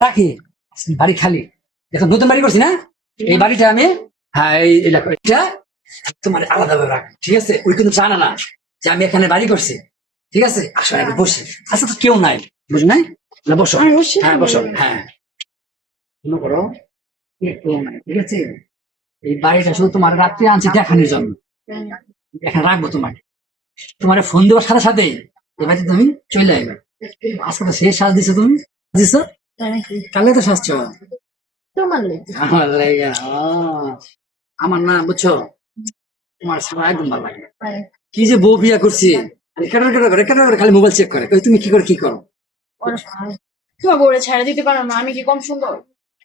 রাখি বাড়ি খালি। দেখো নতুন বাড়ি করছি না, এই বাড়িটা আমি, হ্যাঁ এই দেখো এটা তোমার আলাদা ভাবে রাখ, ঠিক আছে? ওই কিন্তু জানা না যে আমি এখানে বাড়ি করছি, ঠিক আছে? আসো একটু বসি, আচ্ছা তো কেউ নাই, বুঝ নাই? বসো, হ্যাঁ বসো, হ্যাঁ মনে করো কেউ নাই, ঠিক আছে? এই বাড়িটা শুধু তোমার রাত্রে আনছি দেখানোর জন্য, এখানে রাখবো তোমাকে। তোমার ফোন দেওয়ার সাথে সাথে এবারে তুমি চলে আসবে। আজকে তো শেষ সাজ দিছো তুমি, দিছো কালে তো সাজছো আমার লেগে। আমার না বুঝছো, তোমার ছাড়া একদম ভালো লাগে। কি যে বউ বিয়া করছি, খালি মোবাইল চেক করে, তুমি কি করে কি করো? তোমার বউরে ছেড়ে দিতে পারো না, আমি কি কম সুন্দর?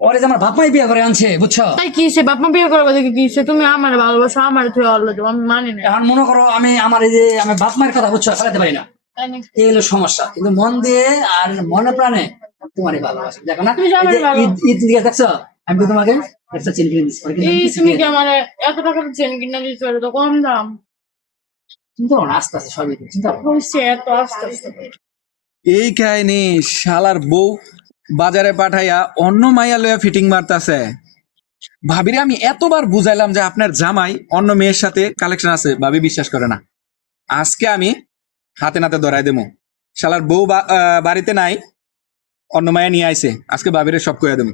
ওরে যে আমার বাপ মাই বিয়া করে আনছে, বুঝছো? তাই কি সে বাপ মা বিয়ে করবে দেখে কি সে? তুমি আমার ভালোবাসো, আমার তুই আল্লাহ দেবো, আমি মানি না। এখন মনে করো আমি আমার এই যে আমি বাপ মায়ের কথা বুঝছো চালাতে পারি না, তাই নাকি? এই হলো সমস্যা। কিন্তু মন দিয়ে আর মনে প্রাণে তোমারই ভালোবাসি। দেখো না তুমি জানো এই যে ভালো। ঈদ দিকে দেখছো, আমি তো তোমাকে একটা চেন কিনে দিচ্ছি, এই তুমি কি আমার এত টাকা চেন কিনা দিতে পারো? তো কম দাম। চিন্তা করো না, আস্তে আস্তে সবই তো চিন্তা করো। হয়েছে এত আস্তে আস্তে। এই কাহিনী শালার বউ বাজারে পাঠাইয়া অন্য মাইয়া লইয়া ফিটিং মারতাছে। ভাবিরে আমি এতবার বুঝাইলাম যে আপনার জামাই অন্য মেয়ের সাথে কালেকশন আছে, ভাবি বিশ্বাস করে না। আজকে আমি হাতে নাতে ধরাই দেবো। শালার বউ বাড়িতে নাই, অন্য মায়া নিয়ে আইছে, আজকে ভাবিরে সব কইয়া দেবো,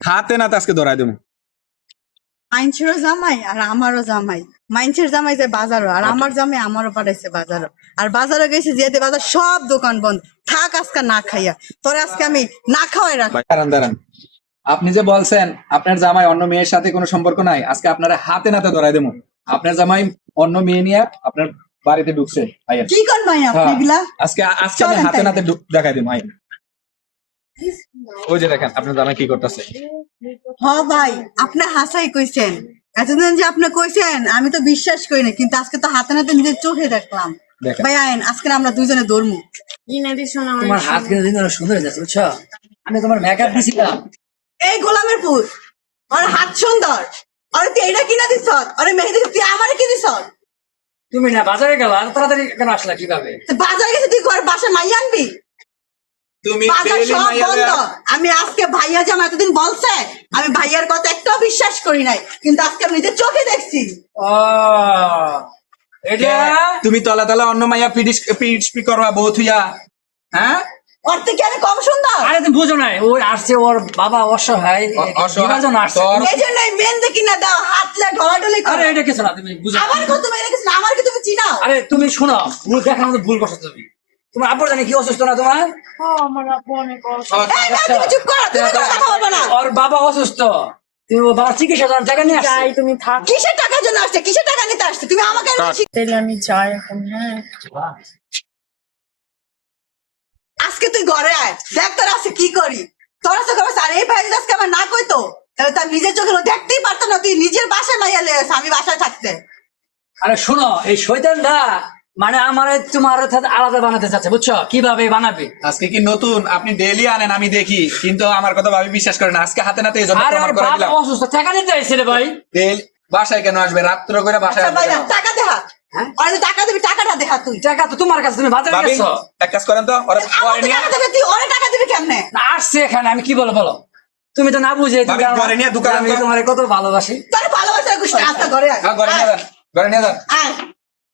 হাতে নাতে আজকে ধরাই দেবো। মাইনছেরও জামাই আর আমারও জামাই। মাইনছের জামাই যায় বাজারও, আর আমার জামাই আমারও পাঠাইছে বাজারও। আর বাজারে গেছে যেতে বাজার সব দোকান বন্ধ। থাক আজকে না খাইয়া, তোরে আজকে আমি না খাওয়াই রাখ। দাঁড়ান দাঁড়ান, আপনি যে বলছেন আপনার জামাই অন্য মেয়ের সাথে কোনো সম্পর্ক নাই, আজকে আপনারা হাতে নাতে ধরাই দেবো। আপনার জামাই অন্য মেয়ে নিয়ে আপনার বাড়িতে ঢুকছে। আইয়া কি করবাই আপনি হ্যাঁ, এগুলা? আজকে আজকে আমি চলেন হাতে তাই। নাতে দেখাই দেবো। আইন ওই যে দেখেন আপনার জামাই কি করতেছে। হ ভাই, আপনি হাসাই কইছেন, এতদিন যে আপনি কইছেন আমি তো বিশ্বাস করি না, কিন্তু আজকে তো হাতে নাতে নিজের চোখে দেখলাম। দেখেন। ভাই আইন, আজকে আমরা দুজনে ধরমু। কিনে দিস না তোমার হাত কিনে দিন সুন্দর হয়ে যাচ্ছে, বুঝছো? আমি তোমার মেকআপ দিছিলাম। এই গোলামের পুত, আর হাত সুন্দর, আরে তুই এটা কিনা দিছ? আরে মেহেদি তুই আমারে কি দিছ? তুমি না বাজারে গেলা, এত তাড়াতাড়ি কেন আসলা কিভাবে? বাজারে গেছে তুই ঘর বাসায় মাই আনবি? তুমি বাজার ডেইলি সব মাইয়া বন্ধ। লইয়া- আমি আজকে ভাইয়া যে আমার এতদিন বলছে, আমি ভাইয়ার কথা একটাও বিশ্বাস করি নাই, কিন্তু আজকে আমি নিজের চোখে দেখছি। ও এটা তুমি তলা তলা অন্য মাইয়া পিড়ি করবা বউ থুইয়া, হ্যাঁ? ওর থেকে আমি কম সুন্দর? আরে তুমি বুঝো নাই, ওই আসছে ওর বাবা অসহায়, অসহায়, বিভাজন আসছে। তোর- এই জন্য মেহেন্দি কিনা দাও, হাতলে ঢলাঢলি করো। আরে এটা কিছু না, তুমি বুঝো না। আমার কথা মেরে গেছে, আমার কি তুমি চিনাও? আরে তুমি শোনো, ভুল দেখার মতো ভুল করছো তুমি। তোমার আব্বুর জানি কি অসুস্থ না তোমার? আমার আপু অনেক অসুস্থ। এই না, তুমি চুপ করো, তুমি কোনো কথা বলবে না। ওর বাবা অসুস্থ, তুমি ওর বাবার চিকিৎসা জন্য টাকা নিয়ে আসছে। যাই তুমি থাক, কিসের টাকার জন্য আসছে? কিসের টাকা নিতে আসছে? তুমি আমাকে তাহলে আমি যাই এখন। হ্যাঁ আজকে তুই ঘরে আয়, দেখ তোর আজকে কি করি। তোর আজকে খবর আর এই ভাই যদি আজকে আমার না কইতো, তাহলে তার নিজের চোখে দেখতেই পারতো না। তুই নিজের বাসায় মাইয়া লেগে গেছে, আমি বাসায় থাকতে। আরে শোনো, এই শয়তানটা মানে আমার তোমার সাথে আলাদা বানাতে চাচ্ছে, বুঝছো? কিভাবে বানাবে? আজকে কি নতুন? আপনি ডেইলি আনেন, আমি দেখি, কিন্তু আমার কথা ভাবি বিশ্বাস করেন না। আজকে হাতে নাতে এই জন্য আরে প্রমাণ ওর করে বাবা দিলাম। অসুস্থ, টাকা নিতে আইছে রে ভাই। ডেইলি বাসায় কেন আসবে? রাত্র করে বাসায় আচ্ছা আসবে ভাই, কেন? টাকা দেহা। হ্যাঁ? আরে টাকা দিবি, টাকাটা দেখা তুই। টাকা তো তোমার কাছে, তুমি বাজারে ভাবি গেছো এক কাজ করেন তো, ওরা আমার ঘরে তো নিয়ে টাকা দেবে, তুই ওরে টাকা দিবি কেমনে? না, আসছে এখানে, আমি কি বলো বলো? তুমি তো না বুঝে ভাবি, ঘরে নিয়ে দোকানে আমি তো- তোমার কত ভালোবাসি। তোর ভালোবাসার গোষ্ঠী, আস্তে ঘরে আয়। ঘরে নিয়ে যান, ঘরে নিয়ে যান। আয়।